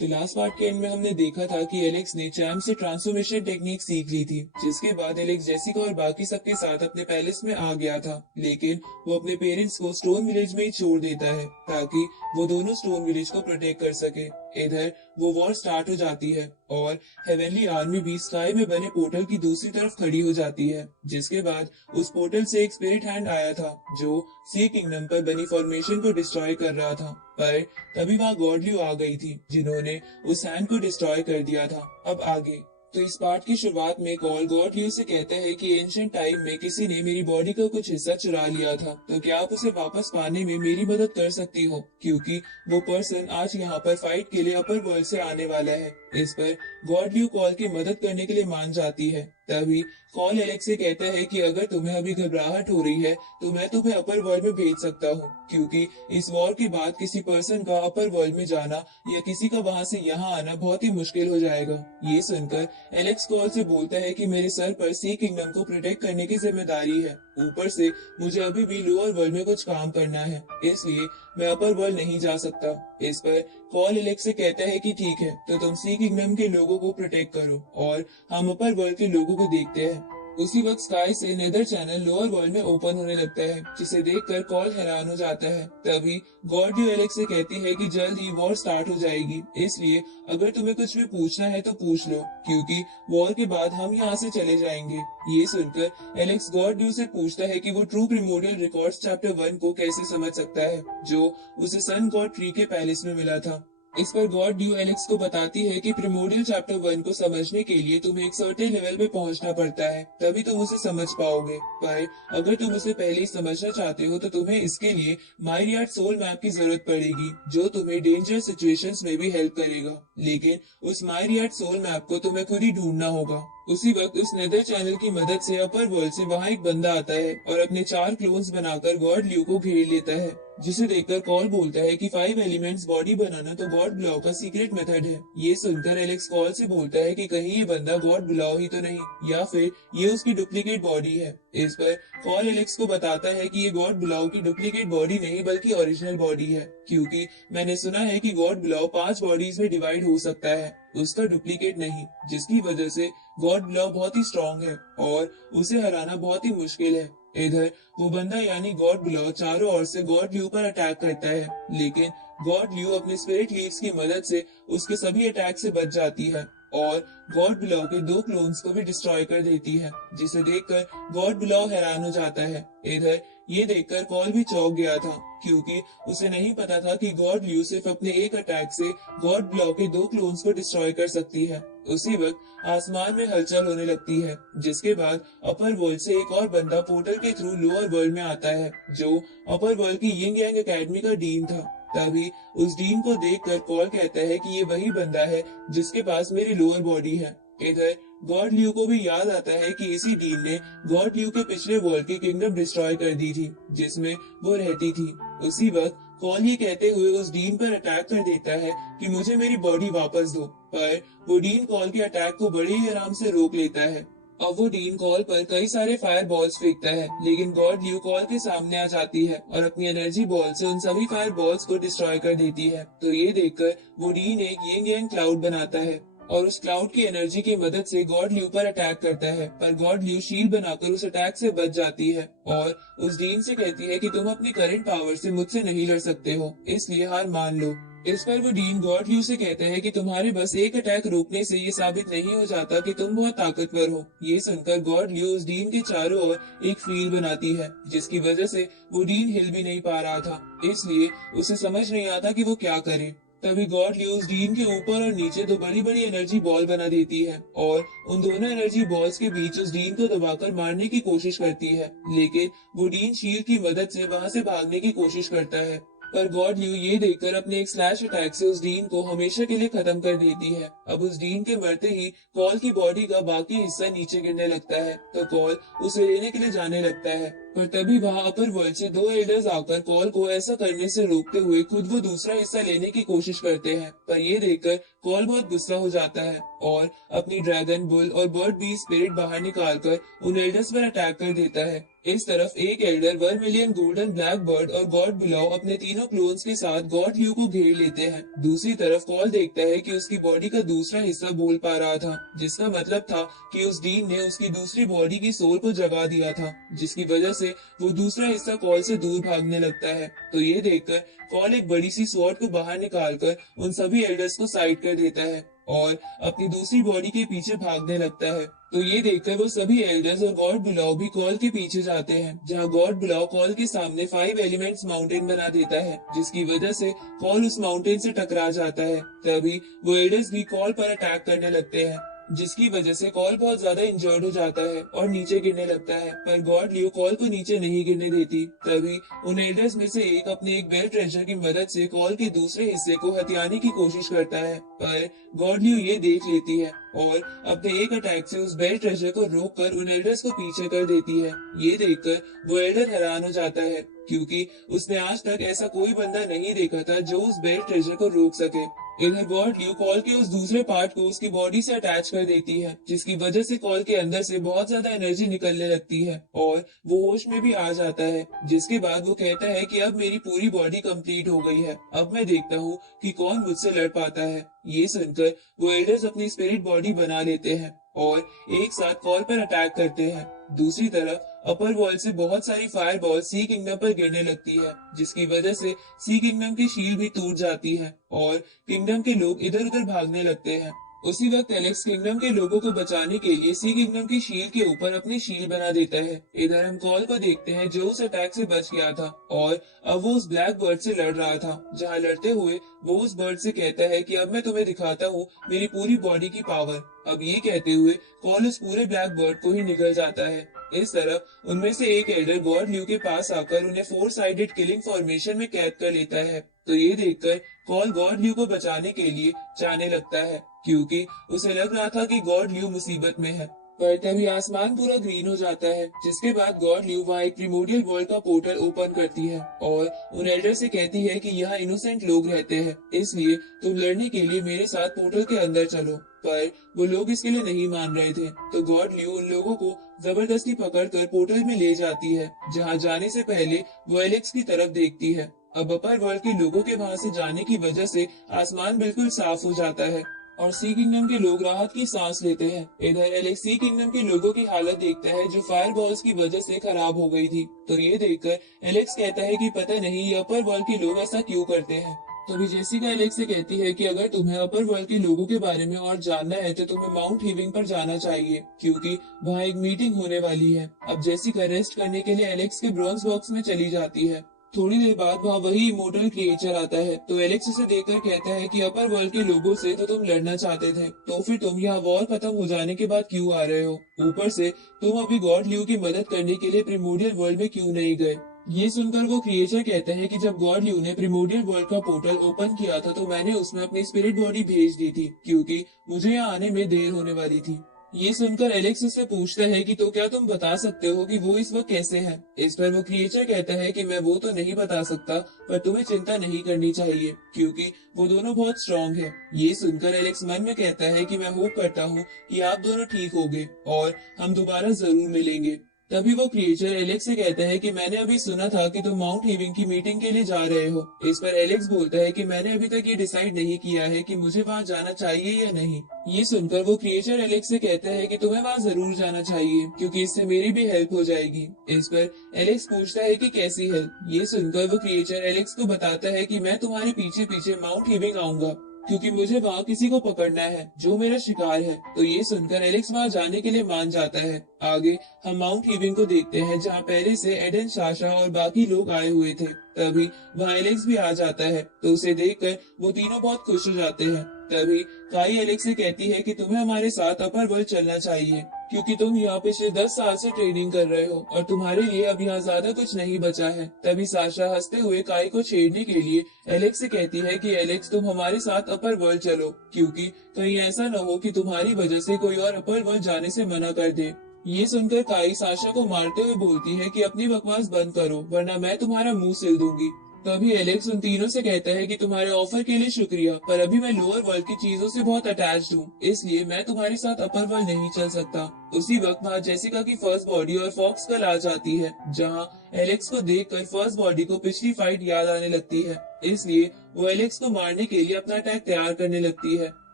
तो last part के and में हमने देखा था कि एलेक्स ने चैम से ट्रांसफॉर्मेशन टेक्निक सीख ली थी, जिसके बाद एलेक्स जेसिका और बाकी सबके साथ अपने पैलेस में आ गया था। लेकिन वो अपने पेरेंट्स को स्टोन विलेज में ही छोड़ देता है ताकि वो दोनों स्टोन विलेज को प्रोटेक्ट कर सके। इधर वो वॉर स्टार्ट हो जाती है और हेवनली आर्मी भी स्काई में बने पोर्टल की दूसरी तरफ खड़ी हो जाती है, जिसके बाद उस पोर्टल से एक स्पिरिट हैंड आया था जो सी किंगडम पर बनी फॉर्मेशन को डिस्ट्रॉय कर रहा था। पर तभी वहाँ गॉडल्यू आ गई थी, जिन्होंने उस हैंड को डिस्ट्रॉय कर दिया था। अब आगे तो इस पार्ट की शुरुआत में कॉल गॉडल्यू से कहता है कि एंशिएंट टाइम में किसी ने मेरी बॉडी का कुछ हिस्सा चुरा लिया था, तो क्या आप उसे वापस पाने में मेरी मदद कर सकती हो, क्योंकि वो पर्सन आज यहाँ पर फाइट के लिए अपर वर्ल्ड से आने वाला है। इस पर गॉडल्यू कॉल की मदद करने के लिए मान जाती है। तभी कॉल एलेक्स से कहता है कि अगर तुम्हें अभी घबराहट हो रही है तो मैं तुम्हें अपर वर्ल्ड में भेज सकता हूँ, क्योंकि इस वॉर के बाद किसी पर्सन का अपर वर्ल्ड में जाना या किसी का वहाँ से यहाँ आना बहुत ही मुश्किल हो जाएगा। ये सुनकर एलेक्स कॉल से बोलता है कि मेरे सर पर सी किंगडम को प्रोटेक्ट करने की जिम्मेदारी है, ऊपर से मुझे अभी भी लोअर वर्ल्ड में कुछ काम करना है, इसलिए मैं अपर वर्ल्ड नहीं जा सकता। इस पर कॉल एलेक्स से कहता है कि ठीक है, तो तुम सी किंगडम के लोगों को प्रोटेक्ट करो और हम अपर वर्ल्ड के लोगों को देखते हैं। उसी वक्त स्काई से नेदर चैनल लोअर वर्ल्ड में ओपन होने लगता है, जिसे देखकर कॉल हैरान हो जाता है। तभी गॉडल्यू एलेक्स से कहती है कि जल्द ही वॉर स्टार्ट हो जाएगी, इसलिए अगर तुम्हें कुछ भी पूछना है तो पूछ लो, क्योंकि वॉर के बाद हम यहाँ से चले जाएंगे। ये सुनकर एलेक्स गॉडल्यू से पूछता है कि वो ट्रू प्रिमोरियल रिकॉर्ड्स चैप्टर 1 को कैसे समझ सकता है, जो उसे सन गॉड ट्री के पैलेस में मिला था। इस पर गॉड ड्यू एलेक्स को बताती है कि प्रिमोडियल चैप्टर 1 को समझने के लिए तुम्हें एक सर्टेन लेवल पे पहुंचना पड़ता है, तभी तुम उसे समझ पाओगे। पर अगर तुम उसे पहले ही समझना चाहते हो तो तुम्हें इसके लिए माइरियाड सोल मैप की जरूरत पड़ेगी, जो तुम्हें डेंजर सिचुएशंस में भी हेल्प करेगा। लेकिन उस माइरियाड सोल मैप को तुम्हें खुद ही ढूंढना होगा। उसी वक्त उस नेदर चैनल की मदद से अपर वर्ल्ड से वहाँ एक बंदा आता है और अपने 4 क्लोन्स बनाकर गॉड ल्यू को घेर लेता है, जिसे देखकर कॉल बोलता है कि 5 एलिमेंट्स बॉडी बनाना तो गॉड ब्लाउ का सीक्रेट मेथड है। ये सुनकर एलेक्स कॉल से बोलता है कि कहीं ये बंदा गॉड ब्लाउ ही तो नहीं, या फिर ये उसकी डुप्लीकेट बॉडी है। इस पर कॉल एलेक्स को बताता है कि ये गॉड ब्लाउ की डुप्लीकेट बॉडी नहीं बल्कि ओरिजिनल बॉडी है, क्योंकि मैंने सुना है कि गॉड ब्लाउ 5 बॉडीज में डिवाइड हो सकता है, उसका डुप्लीकेट नहीं, जिसकी वजह से गॉड ब्लाउ बहुत ही स्ट्रॉन्ग है और उसे हराना बहुत ही मुश्किल है। इधर वो बंदा यानी गॉड ब्लाउ चारों ओर से गॉड ल्यू पर अटैक करता है, लेकिन गॉड ल्यू अपने स्पिरिट लीव्स की मदद से उसके सभी अटैक से बच जाती है और गॉड ब्लाउ के 2 क्लोन्स को भी डिस्ट्रॉय कर देती है, जिसे देखकर गॉड ब्लाउ हैरान हो जाता है। इधर ये देखकर कॉल भी चौंक गया था, क्योंकि उसे नहीं पता था कि गॉड ल्यू सिर्फ अपने एक अटैक से गॉड ब्लाउ के 2 क्लोन्स को डिस्ट्रॉय कर सकती है। उसी वक्त आसमान में हलचल होने लगती है, जिसके बाद अपर वर्ल्ड से एक और बंदा पोर्टल के थ्रू लोअर वर्ल्ड में आता है, जो अपर वर्ल्ड की यिंग यांग एकेडमी का डीन था। तभी उस डीन को देखकर कॉल कहता है कि ये वही बंदा है जिसके पास मेरी लोअर बॉडी है। इधर गॉड ल्यू को भी याद आता है कि इसी डीन ने गॉड ल्यू के पिछले वर्ल्ड की किंगडम डिस्ट्रॉय कर दी थी, जिसमें वो रहती थी। उसी वक्त कॉल ये कहते हुए उस डीन पर अटैक कर देता है कि मुझे मेरी बॉडी वापस दो, पर वो डीन कॉल के अटैक को बड़े ही आराम से रोक लेता है। अब वो डीन कॉल पर कई सारे फायर बॉल्स फेंकता है, लेकिन गॉड ल्यू कॉल के सामने आ जाती है और अपनी एनर्जी बॉल से उन सभी फायर बॉल्स को डिस्ट्रॉय कर देती है। तो ये देखकर वो डीन एक यिंग यांग क्लाउड बनाता है और उस क्लाउड की एनर्जी की मदद से गॉड ल्यू पर अटैक करता है, पर गॉड ल्यू शील्ड बनाकर उस अटैक से बच जाती है और उस डीन से कहती है कि तुम अपनी करंट पावर से मुझसे नहीं लड़ सकते हो, इसलिए हार मान लो। इस पर वो डीन गॉड ल्यू से कहता है कि तुम्हारे बस एक अटैक रोकने से ये साबित नहीं हो जाता कि तुम बहुत ताकतवर हो। ये सुनकर गॉड ल्यू उस डीन के चारों ओर एक फील्ड बनाती है, जिसकी वजह से वो डीन हिल भी नहीं पा रहा था, इसलिए उसे समझ नहीं आता कि वो क्या करे। तभी गॉड ल्यू उस डीन के ऊपर और नीचे 2 बड़ी बड़ी एनर्जी बॉल बना देती है और उन दोनों एनर्जी बॉल्स के बीच उस डीन को दबाकर मारने की कोशिश करती है, लेकिन वो डीन शील्ड की मदद से वहां से भागने की कोशिश करता है। पर गॉड ल्यू ये देखकर अपने एक स्लैश अटैक से उस डीन को हमेशा के लिए खत्म कर देती है। अब उस डीन के मरते ही कॉल की बॉडी का बाकी हिस्सा नीचे गिरने लगता है, तो कॉल उसे लेने के लिए जाने लगता है, पर तभी वहां अपर वर्ल्ड से दो एल्डर्स आकर कॉल को ऐसा करने से रोकते हुए खुद वो दूसरा हिस्सा लेने की कोशिश करते हैं। पर ये देखकर कॉल बहुत गुस्सा हो जाता है और अपनी ड्रैगन, बुल और बर्ड बी स्पिरिट बाहर निकालकर उन एल्डर्स पर अटैक कर देता है। इस तरफ एक Elder vermilion, golden black bird और गॉड बिलाव अपने तीनों क्लोन्स के साथ गॉड ल्यू को घेर लेते हैं। दूसरी तरफ कॉल देखता है कि उसकी बॉडी का दूसरा हिस्सा बोल पा रहा था, जिसका मतलब था कि उस डीन ने उसकी दूसरी बॉडी की सोल को जगा दिया था, जिसकी वजह से वो दूसरा हिस्सा कॉल से दूर भागने लगता है। तो ये देखकर कॉल एक बड़ी सी स्वॉर्ड को बाहर निकालकर उन सभी एल्डर्स को साइड कर देता है और अपनी दूसरी बॉडी के पीछे भागने लगता है। तो ये देखकर वो सभी एल्डर्स और गॉड बिलाव भी कॉल के पीछे जाते हैं, जहां गॉड बिलाव कॉल के सामने 5 एलिमेंट्स माउंटेन बना देता है, जिसकी वजह से कॉल उस माउंटेन से टकरा जाता है। तभी वो एल्डर्स भी कॉल पर अटैक करने लगते हैं, जिसकी वजह से कॉल बहुत ज्यादा इंजर्ड हो जाता है और नीचे गिरने लगता है। पर गॉड लियो कॉल को नीचे नहीं गिरने देती। तभी उन एल्डर्स में से एक अपने एक बेल ट्रेजर की मदद से कॉल के दूसरे हिस्से को हथियाने की कोशिश करता है, पर गॉड लियो ये देख लेती है और अपने एक अटैक से उस बेल ट्रेजर को रोककर उन एल्डर्स को पीछे कर देती है। ये देखकर वो एल्डर हैरान हो जाता है, क्योंकि उसने आज तक ऐसा कोई बंदा नहीं देखा था जो उस बेल ट्रेजर को रोक सके। इधर गॉड ल्यू कॉल के उस दूसरे पार्ट को उसकी बॉडी से अटैच कर देती है, जिसकी वजह से कॉल के अंदर से बहुत ज्यादा एनर्जी निकलने लगती है और वो होश में भी आ जाता है। जिसके बाद वो कहता है कि अब मेरी पूरी बॉडी कंप्लीट हो गई है, अब मैं देखता हूँ कि कौन मुझसे लड़ पाता है। ये सुनकर वो एल्डर्स अपनी स्पिरिट बॉडी बना लेते हैं और एक साथ कॉल पर अटैक करते हैं। दूसरी तरफ अपर वर्ल्ड से बहुत सारी फायर बॉल सी किंगडम पर गिरने लगती है, जिसकी वजह से सी किंगडम की शील्ड भी टूट जाती है और किंगडम के लोग इधर उधर भागने लगते हैं। उसी वक्त एलेक्स किंगडम के लोगों को बचाने के लिए सी किंगडम की शील्ड के ऊपर अपनी शील्ड बना देता है। इधर हम कॉल को देखते हैं जो उस अटैक से बच गया था और अब वो उस ब्लैक बर्ड से लड़ रहा था, जहाँ लड़ते हुए वो उस बर्ड से कहता है कि अब मैं तुम्हें दिखाता हूँ मेरी पूरी बॉडी की पावर। अब ये कहते हुए कॉल उस पूरे ब्लैक बर्ड को ही निकल जाता है। इस तरह उनमें से एक एल्डर गॉड ल्यू के पास आकर उन्हें 4 साइडेड किलिंग फॉर्मेशन में कैद कर लेता है। तो ये देखकर कॉल गॉड ल्यू को बचाने के लिए जाने लगता है, क्योंकि उसे लग रहा था कि गॉड ल्यू मुसीबत में है। पर तभी आसमान पूरा ग्रीन हो जाता है, जिसके बाद गॉड ल्यू वहाँ एक प्रिमोडियल वर्ल्ड का पोर्टल ओपन करती है और उन एल्डर से कहती है कि यहाँ इनोसेंट लोग रहते हैं, इसलिए तुम लड़ने के लिए मेरे साथ पोर्टल के अंदर चलो। पर वो लोग इसके लिए नहीं मान रहे थे, तो गॉड ल्यू उन लोगों को जबरदस्ती पकड़कर पोर्टल में ले जाती है, जहाँ जाने से पहले वो एलेक्स की तरफ देखती है। अब अपर वर्ल्ड के लोगों के वहाँ से जाने की वजह से आसमान बिल्कुल साफ हो जाता है और सी किंगडम के लोग राहत की सांस लेते हैं। इधर एलेक्स सी किंगडम के लोगों की हालत देखता है जो फायर बॉल्स की वजह से खराब हो गई थी। तो ये देखकर एलेक्स कहता है कि पता नहीं ये अपर वर्ल्ड के लोग ऐसा क्यों करते हैं। तभी जेसिका एलेक्स से कहती है कि अगर तुम्हें अपर वर्ल्ड के लोगों के बारे में और जानना है तो तुम्हें माउंट हीविंग पर जाना चाहिए, क्योंकि वहाँ एक मीटिंग होने वाली है। अब जेसिका रेस्ट करने के लिए एलेक्स के ब्रॉन्ज बॉक्स में चली जाती है। थोड़ी देर बाद वहाँ वही इमोर्टल क्रिएचर आता है, तो एलेक्स उसे देखकर कहता है कि अपर वर्ल्ड के लोगों से तो तुम लड़ना चाहते थे, तो फिर तुम यहाँ वॉर खत्म हो जाने के बाद क्यों आ रहे हो? ऊपर से तुम अभी गॉड ल्यू की मदद करने के लिए प्रिमोडियल वर्ल्ड में क्यों नहीं गए? ये सुनकर वो क्रिएचर कहता है कि जब गॉड ल्यू ने प्रिमोडियल वर्ल्ड का पोर्टल ओपन किया था तो मैंने उसमें अपनी स्पिरिट बॉडी भेज दी थी, क्योंकि मुझे यहाँ आने में देर होने वाली थी। ये सुनकर एलेक्स उससे पूछता है कि तो क्या तुम बता सकते हो कि वो इस वक्त कैसे है? इस पर वो क्रिएचर कहता है कि मैं वो तो नहीं बता सकता, पर तुम्हें चिंता नहीं करनी चाहिए, क्योंकि वो दोनों बहुत स्ट्रांग है। ये सुनकर एलेक्स मन में कहता है कि मैं होप करता हूँ कि आप दोनों ठीक होगे और हम दोबारा जरूर मिलेंगे। तभी वो क्रिएचर एलेक्स से कहता है कि मैंने अभी सुना था कि तुम माउंट हीविंग की मीटिंग के लिए जा रहे हो। इस पर एलेक्स बोलता है कि मैंने अभी तक ये डिसाइड नहीं किया है कि मुझे वहाँ जाना चाहिए या नहीं। ये सुनकर वो क्रिएचर एलेक्स से कहता है कि तुम्हें वहाँ जरूर जाना चाहिए, क्योंकि इससे मेरी भी हेल्प हो जाएगी। इस पर एलेक्स पूछता है कि कैसी हेल्प? ये सुनकर वो क्रिएचर एलेक्स को बताता है कि मैं तुम्हारे पीछे पीछे माउंट हीविंग आऊंगा, क्योंकि मुझे वहाँ किसी को पकड़ना है जो मेरा शिकार है। तो ये सुनकर एलेक्स वहाँ जाने के लिए मान जाता है। आगे हम माउंट हीविंग को देखते हैं, जहाँ पहले से एडन, साशा और बाकी लोग आए हुए थे। तभी वहाँ एलेक्स भी आ जाता है, तो उसे देखकर वो तीनों बहुत खुश हो जाते हैं। तभी काई एलेक्स से कहती है कि तुम्हें हमारे साथ अपर वर्ल्ड चलना चाहिए, क्योंकि तुम यहाँ पिछले 10 साल से ट्रेनिंग कर रहे हो और तुम्हारे लिए अब यहाँ ज्यादा कुछ नहीं बचा है। तभी साशा हंसते हुए काई को छेड़ने के लिए एलेक्स से कहती है कि एलेक्स तुम हमारे साथ अपर वर्ल्ड चलो, क्योंकि कहीं ऐसा न हो कि तुम्हारी वजह से कोई और अपर वर्ल्ड जाने से मना कर दे। ये सुनकर काई साशा को मारते हुए बोलती है कि अपनी बकवास बंद करो वरना मैं तुम्हारा मुंह सिल दूंगी। तभी एलेक्स उन तीनों से कहता है कि तुम्हारे ऑफर के लिए शुक्रिया, पर अभी मैं लोअर वर्ल्ड की चीजों से बहुत अटैच्ड हूँ, इसलिए मैं तुम्हारे साथ अपर वर्ल्ड नहीं चल सकता। उसी वक्त वहाँ जेसिका की फर्स्ट बॉडी और फॉक्स कल आ जाती है, जहाँ एलेक्स को देखकर फर्स्ट बॉडी को पिछली फाइट याद आने लगती है, इसलिए वो एलेक्स को मारने के लिए अपना अटैक तैयार करने लगती है।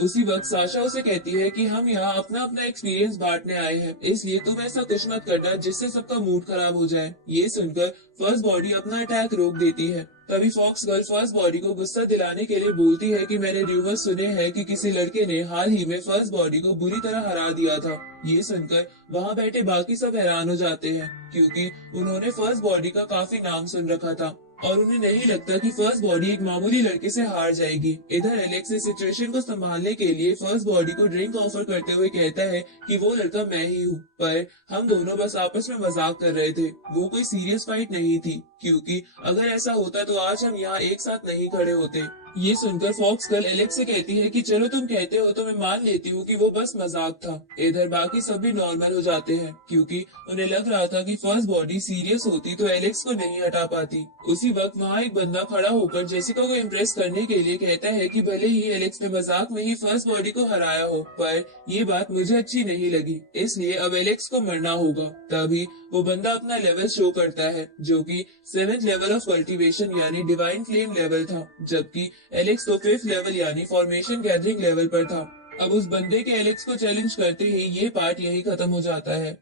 उसी वक्त साशा उसे कहती है कि हम यहाँ अपना अपना एक्सपीरियंस बांटने आए हैं, इसलिए तुम ऐसा कुछ मत करना जिससे सबका मूड खराब हो जाए। ये सुनकर फर्स्ट बॉडी अपना अटैक रोक देती है। तभी फॉक्स गर्ल फर्स्ट बॉडी को गुस्सा दिलाने के लिए बोलती है कि मैंने र्यूमर सुने हैं कि किसी लड़के ने हाल ही में फर्स्ट बॉडी को बुरी तरह हरा दिया था। ये सुनकर वहाँ बैठे बाकी सब हैरान हो जाते हैं, क्योंकि उन्होंने फर्स्ट बॉडी का काफी नाम सुन रखा था और उन्हें नहीं लगता कि फर्स्ट बॉडी एक मामूली लड़के से हार जाएगी। इधर एलेक्स इस सिचुएशन को संभालने के लिए फर्स्ट बॉडी को ड्रिंक ऑफर करते हुए कहता है कि वो लड़का मैं ही हूँ, पर हम दोनों बस आपस में मजाक कर रहे थे, वो कोई सीरियस फाइट नहीं थी, क्योंकि अगर ऐसा होता तो आज हम यहाँ एक साथ नहीं खड़े होते। ये सुनकर फॉक्स गर्ल एलेक्स से कहती है कि चलो तुम कहते हो तो मैं मान लेती हूँ कि वो बस मजाक था। इधर बाकी सब भी नॉर्मल हो जाते हैं, क्योंकि उन्हें लग रहा था कि फर्स्ट बॉडी सीरियस होती तो एलेक्स को नहीं हटा पाती। उसी वक्त वहाँ एक बंदा खड़ा होकर जेसिका को इम्प्रेस करने के लिए कहता है कि भले ही एलेक्स ने मजाक में ही फर्स्ट बॉडी को हराया हो, पर ये बात मुझे अच्छी नहीं लगी, इसलिए अब एलेक्स को मरना होगा। तभी वो बंदा अपना लेवल शो करता है, जो कि 7th लेवल ऑफ कल्टीवेशन यानी डिवाइन फ्लेम लेवल था, जबकि एलेक्स तो 5th लेवल यानी फॉर्मेशन गैदरिंग लेवल पर था। अब उस बंदे के एलेक्स को चैलेंज करते ही ये पार्ट यही खत्म हो जाता है।